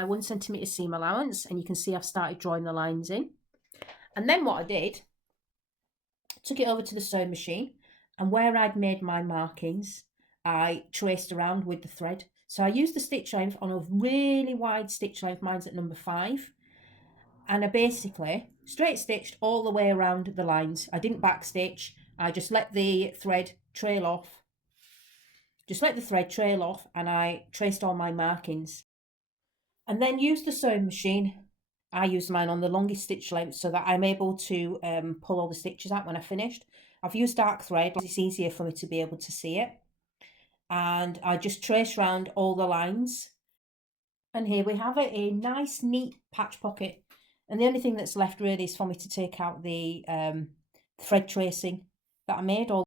my 1cm seam allowance, and you can see I've started drawing the lines in. And then what I did, took it over to the sewing machine, and where I'd made my markings, I traced around with the thread. So I used the stitch length on a really wide stitch length, mine's at number 5, and I basically straight stitched all the way around the lines. I didn't back stitch, I just let the thread trail off. And I traced all my markings. And then used the sewing machine. I used mine on the longest stitch length so that I'm able to pull all the stitches out when I finished. I've used dark thread, it's easier for me to be able to see it. And I just trace around all the lines. And here we have it, a nice neat patch pocket. And the only thing that's left really is for me to take out the thread tracing that I made, all